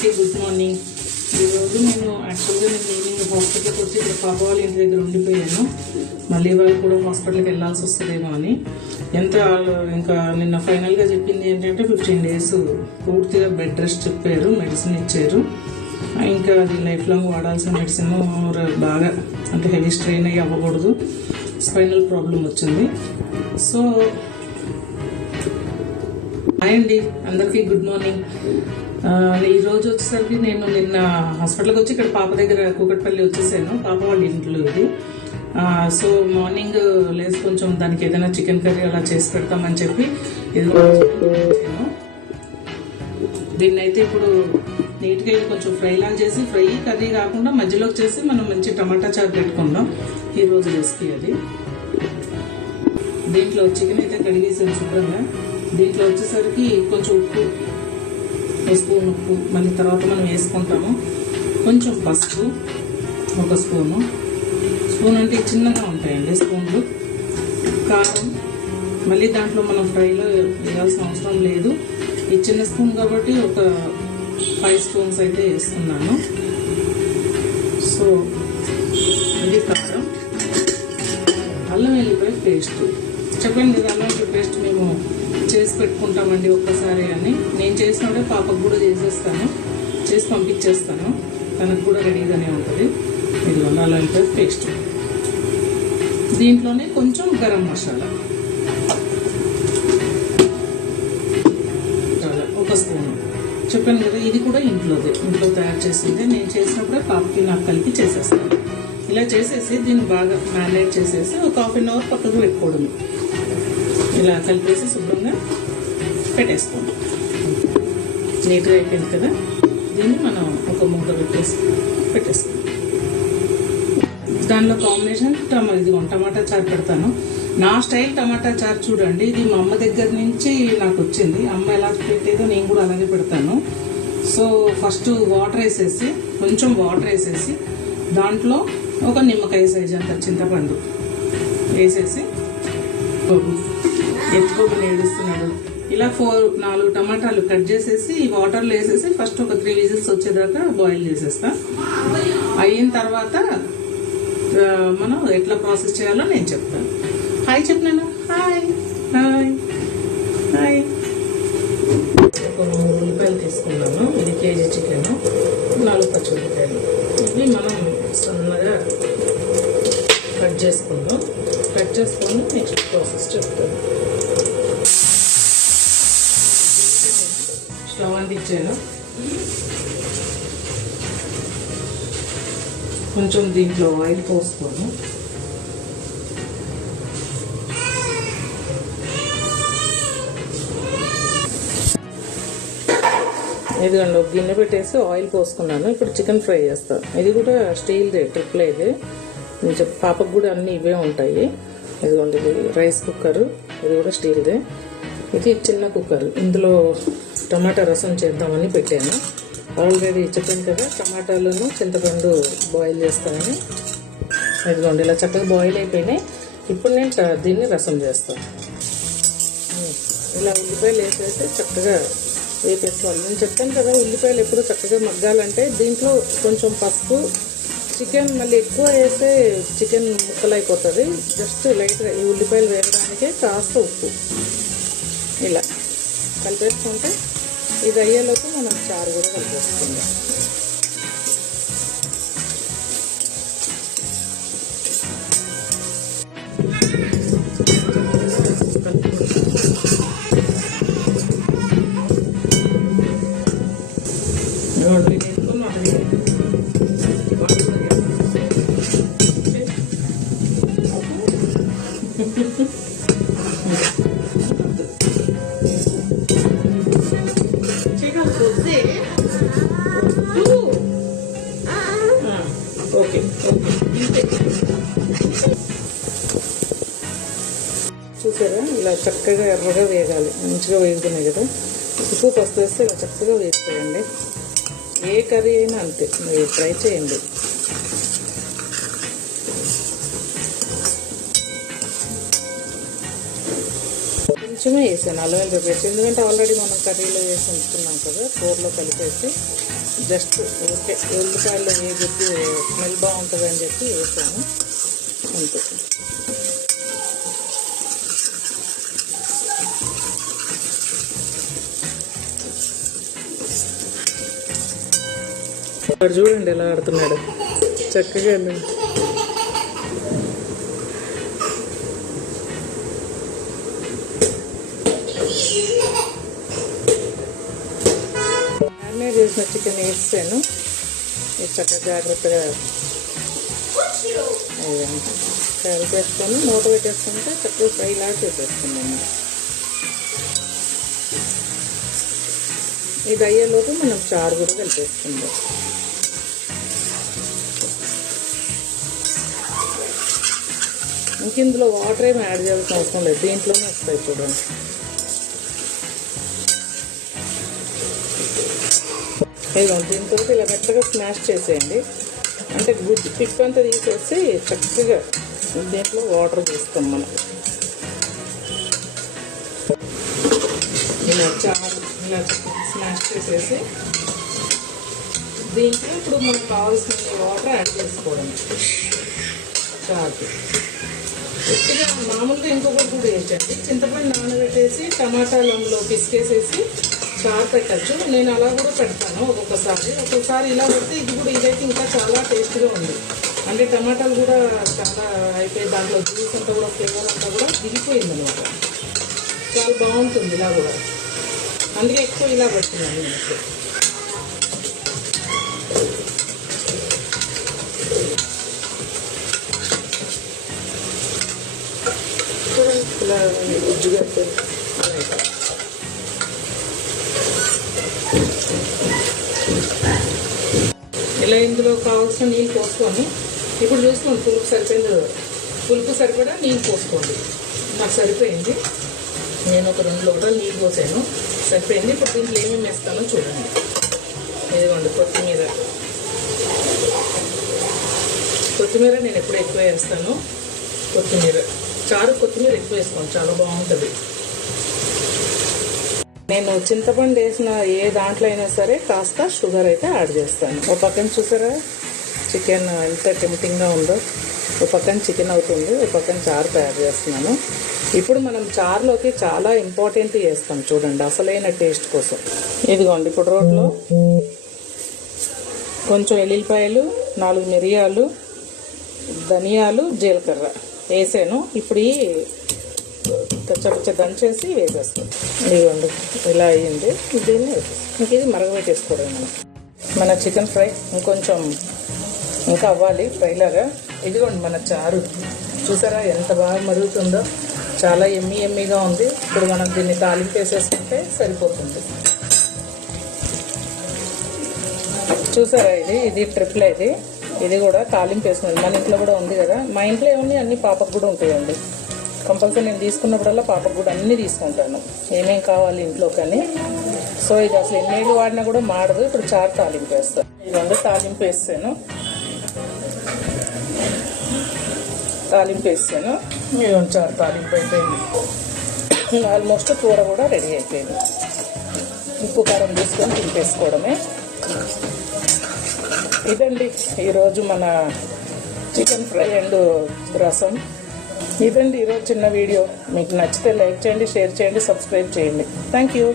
అందరికీ good morning ఈరోజు నేను యాక్చువల్గా నేను ఈవినింగ్ హాస్పిటల్కి వచ్చి ఇక్కడ పాప వాళ్ళ ఇంటి దగ్గర ఉండిపోయాను. మళ్ళీ వాళ్ళు కూడా హాస్పిటల్కి వెళ్ళాల్సి వస్తుందేమో అని. ఎంత ఇంకా నిన్న ఫైనల్గా చెప్పింది ఏంటంటే ఫిఫ్టీన్ డేస్ పూర్తిగా బెడ్ రెస్ట్ చెప్పారు మెడిసిన్ ఇచ్చారు. ఇంకా అది లైఫ్ లాంగ్ వాడాల్సిన మెడిసిన్ బాగా అంటే హెవీ స్ట్రెయిన్ అయ్యి అవ్వకూడదు. స్పైనల్ ప్రాబ్లం వచ్చింది. సో హాయ్ అండి. అందరికీ గుడ్ మార్నింగ్ ఈ రోజు వచ్చేసరికి నేను నిన్న హాస్పిటల్కి వచ్చి ఇక్కడ పాప దగ్గర కూకట్పల్లి వచ్చేసాను. పాప వాళ్ళ ఇంట్లో ఇది. సో మార్నింగ్ లేసి కొంచెం దానికి ఏదైనా చికెన్ కర్రీ అలా చేసి పెడతామని చెప్పి ఇది దీన్ని అయితే ఇప్పుడు నీట్గా ఇది కొంచెం ఫ్రై లాగా చేసి ఫ్రై కర్రీ కాకుండా మధ్యలోకి చేసి మనం మంచి టమాటా చారు పెట్టుకుందాం. ఈరోజు రెసిపీ అది. దీంట్లో చికెన్ అయితే కడిగేసాను శుభ్రంగా. దీంట్లో వచ్చేసరికి కొంచెం ఉప్పు ఒక స్పూన్ ఉప్పు మళ్ళీ తర్వాత మనం వేసుకుంటాము. కొంచెం పసుపు ఒక స్పూను. స్పూన్ అంటే చిన్నగా ఉంటాయండి స్పూన్లు. కారం మళ్ళీ దాంట్లో మనం ఫ్రైలో వేయాల్సిన అవసరం లేదు. ఈ చిన్న స్పూన్ కాబట్టి ఒక ఫైవ్ స్పూన్స్ అయితే వేస్తున్నాను. సో ఇది కారం. అల్లం వెల్లిపాయ పేస్ట్. చెప్పండి కదా అల్లం వెల్లిపాయ పేస్ట్ మేము చేసి పెట్టుకుంటామండి ఒక్కసారి అని. నేను చేసినప్పుడే పాపకు కూడా చేసేస్తాను. చేసి పంపించేస్తాను. తనకు కూడా రెడీగానే ఉంటుంది. ఇది అలాంటి పేస్ట్ దీంట్లోనే కొంచెం గరం మసాలా. ఒక స్పూన్. చెప్పాను కదా ఇది కూడా ఇంట్లోదే. ఇంట్లో తయారు చేసిందే. నేను చేసినప్పుడే పాపకి నాకు కలిపి చేసేస్తాను. ఇలా చేసేసి దీన్ని బాగా మ్యారినేట్ చేసేసి ఒక హాఫ్ అన్ అవర్ పక్కకు పెట్టుకోవడం ఇలా కలిపేసి శుభ్రంగా పెట్టేసుకోండి. నీట్గా అయిపోయింది కదా? దీన్ని మనం ఒక మూట పెట్టేసి పెట్టేసుకోండి. దానిలో కాంబినేషన్ టమా ఇది టమాటా చారు పెడతాను. నా స్టైల్ టమాటా చారు చూడండి. ఇది మా అమ్మ దగ్గర నుంచి నాకు వచ్చింది. అమ్మ ఎలా పెట్టేదో నేను కూడా అలాగే పెడతాను. సో ఫస్ట్ వాటర్ వేసేసి కొంచెం వాటర్ వేసేసి దాంట్లో ఒక నిమ్మకాయ సైజ్ అంత చింతపండు వేసేసి ఎత్తుకోకుండా ఏడుస్తున్నాడు. ఇలా ఫోర్ నాలుగు టమాటాలు కట్ చేసేసి వాటర్లో వేసేసి ఫస్ట్ ఒక త్రీ విజిల్స్ వచ్చేదాకా బాయిల్ చేసేస్తా. అయిన తర్వాత మనం ఎట్లా ప్రాసెస్ చేయాలో నేను చెప్తాను హాయ్ చెప్పినాను? Hi hi hi. ఒక మూడు ఉల్లిపాయలు తీసుకున్నాను. ఇది కేజీ చికెన్. నాలుగు పచ్చిమిరపకాయలు. ఇవి మనం సన్నగా కట్ చేసుకుందాం. కట్ చేసుకొని నెక్స్ట్ ప్రాసెస్ చెప్తాను. స్టవ్ కొంచెం దీంట్లో ఆయిల్ పోసుకోను ఇదిగోండి ఒక గిన్నె పెట్టేసి ఆయిల్ పోసుకున్నాను. ఇప్పుడు చికెన్ ఫ్రై చేస్తాను. ఇది కూడా స్టీల్దే ట్రిప్లే ఇది కొంచెం పాపకు కూడా అన్నీ ఇవే ఉంటాయి. ఇదిగోండి ఇది రైస్ కుక్కర్. ఇది కూడా స్టీల్దే ఇది చిన్న కుక్కర్. ఇందులో టమాటా రసం చేద్దామని పెట్టాను. ఆల్రెడీ చెప్పాను కదా టమాటాలను చింతపండు బాయిల్ చేస్తానని. ఇదిగోండి ఇలా చక్కగా బాయిల్ అయిపోయినాయి. ఇప్పుడు నేను ట- దీన్ని రసం చేస్తాను. ఇలా ఉల్లిపాయలు వేసేసి చక్కగా వేపేసుకోవాలి. నేను చెప్పాను కదా ఉల్లిపాయలు ఎప్పుడు చక్కగా మగ్గాలంటే దీంట్లో కొంచెం పసుపు చికెన్ మళ్ళీ ఎక్కువ వేస్తే చికెన్ ముక్కలు అయిపోతుంది జస్ట్ లైట్గా ఈ ఉల్లిపాయలు వేయడానికే కాస్త ఉప్పు. ఇలా కలిపేసుకుంటే ఇది అయ్యేలోపు మనం చారు కూడా కలిపేసుకుందాం Thank you. చక్కగా ఎర్రగా వేగాలి. మంచిగా వేగుతున్నాయి కదా. ఉప్పు పసుపు వేస్తే ఇలా చక్కగా వేసుకోండి ఏ కర్రీ అయినా అంతే. మీరు ట్రై చేయండి. కొంచెమే వేసాను. అల్లం వెల్లుల్లి పేస్ట్ ఎందుకంటే ఆల్రెడీ మనం కర్రీలో వేసి ఉంచుకున్నాం కదా కూరలో కలిపేసి. Just okay. ఉల్లిపాయలు వేసి స్మెల్ బాగుంటుంది అని చెప్పి వేసాను. అంతే. వాడు చూడండి ఎలా ఆడుతున్నాడు. చక్కగా మ్యారినేట్ చేసిన చికెన్ వేసాను ఇది చక్కగా జాగ్రత్తగా ఫ్రై చేసుకొని మూత పెట్టేసుకుంటే చక్కగా ఫ్రై లాగా చేసేసుకుందాము ఇది అయ్యేలోపు మనం చారు కూడా కలిపేసుకుందాం. ఇంక ఇందులో వాటర్ ఏమి యాడ్ చేయాల్సిన అవసరం లేదు. దీంట్లోనే వస్తాయి చూడండి. ఇదిగో దీంతో ఇలా మెత్తగా స్మాష్ చేసేయండి. అంటే గుడ్ పిక్ అంతా తీసేసి చక్కగా దీంట్లో వాటర్ తీస్తాం మనం. ఇలా చారు ఇలా స్మాష్ చేసేసి దీంట్లో ఇప్పుడు మనకు కావాల్సిన వాటర్ యాడ్ చేసుకోవడం చారు మామూలుగా ఇంకొకటి కూడా వేయచ్చండి చింతపండు నానబెట్టేసి టమాటాలు అందులో పిసికేసేసి చారు పెట్టచ్చు. నేను అలా కూడా పెడతాను ఒక్కొక్కసారి. ఒక్కొక్కసారి ఇలా పెడితే ఇది కూడా ఇదైతే ఇంకా చాలా టేస్ట్గా ఉంది. అంటే టమాటాలు కూడా చాలా అయిపోయి దాంట్లో జ్యూస్ అంతా కూడా ఫ్లేవర్ అంతా కూడా దిగిపోయింది అనమాట. చాలా బాగుంటుంది ఇలా కూడా. అందుకే ఎక్కువ ఇలా పెడుతున్నాను నేను. ఇప్పుడు. ఇలా ఇలా ఇందులో కావాల్సిన నీళ్ళు పోసుకొని ఇప్పుడు చూసుకోండి పులుపు సరిపోయింది పులుపు సరిపడా నీళ్ళు పోసుకోండి. నాకు సరిపోయింది. నేను ఒక రెండు లోపల నీళ్ళు పోసాను. సరిపోయింది. ఇప్పుడు దీంట్లో ఏమేమి వేస్తానో చూడండి. ఇదిగోండి కొత్తిమీర. కొత్తిమీర నేను ఎప్పుడు ఎక్కువ వేస్తాను. కొత్తిమీర. చారు కొత్తిమీర ఎక్కువ వేసుకోవాలి. చాలా బాగుంటుంది. నేను చింతపండు వేసిన ఏ దాంట్లో అయినా సరే కాస్త షుగర్ అయితే యాడ్ చేస్తాను. ఒక పక్కన చూసారా? చికెన్ ఎంత టెంప్టింగ్గా ఉందో. ఒక పక్కన చికెన్ అవుతుంది ఒక పక్కన చారు తయారు చేస్తున్నాను. ఇప్పుడు మనం చారులోకి చాలా ఇంపార్టెంట్ చేస్తాం చూడండి అసలైన టేస్ట్ కోసం. ఇదిగోండి ఇప్పుడు రోడ్లో కొంచెం ఎల్లిపాయలు నాలుగు మిరియాలు ధనియాలు జీలకర్ర. వేసాను. ఇప్పుడు ఈ చచ్చ దంచేసి వేసేస్తాం ఇదిగోండి ఇలా అయ్యింది. దీన్ని ఇంక ఇది మరగబెట్టేసుకోవడం మనం. మన చికెన్ ఫ్రై ఇంకొంచెం ఇంకా అవ్వాలి ఫ్రైలాగా ఇదిగోండి మన చారు. చూసారా ఎంత బాగా మరుగుతుందో? చాలా ఎమ్మి ఎమ్మిగా ఉంది. ఇప్పుడు మనం దీన్ని తాలింపు వేసేసుకుంటే సరిపోతుంది. చూసారా ఇది? ఇది ట్రిప్లే ఇది. ఇది కూడా తాలింపు వేసుకుంది మన ఇంట్లో కూడా ఉంది కదా. మా ఇంట్లో ఏమన్నా అన్ని పాపకు కూడా ఉంటాయండి. కంపల్సరీ నేను తీసుకున్నప్పుడల్లా పాపకు కూడా అన్నీ తీసుకుంటాను. ఏమేం కావాలి ఇంట్లో కానీ. సో ఇది అసలు ఎన్నేళ్ళు వాడినా కూడా మాడదు. ఇప్పుడు చారు తాలింపు వేస్తాను. ఇది ఇదంతా తాలింపు వేస్తాను. తాలింపు వేస్తాను. ఇది ఇదిగోండి చారు తాలింపు అయిపోయింది. ఆల్మోస్ట్ కూర కూడా రెడీ అయిపోయింది. ఉప్పు కారం తీసుకొని తింపేసుకోవడమే ఇదండి ఈరోజు మన చికెన్ ఫ్రై అండ్ రసం. ఇదండి ఈరోజు చిన్న వీడియో. మీకు నచ్చితే లైక్ చేయండి షేర్ చేయండి సబ్స్క్రైబ్ చేయండి. Thank you.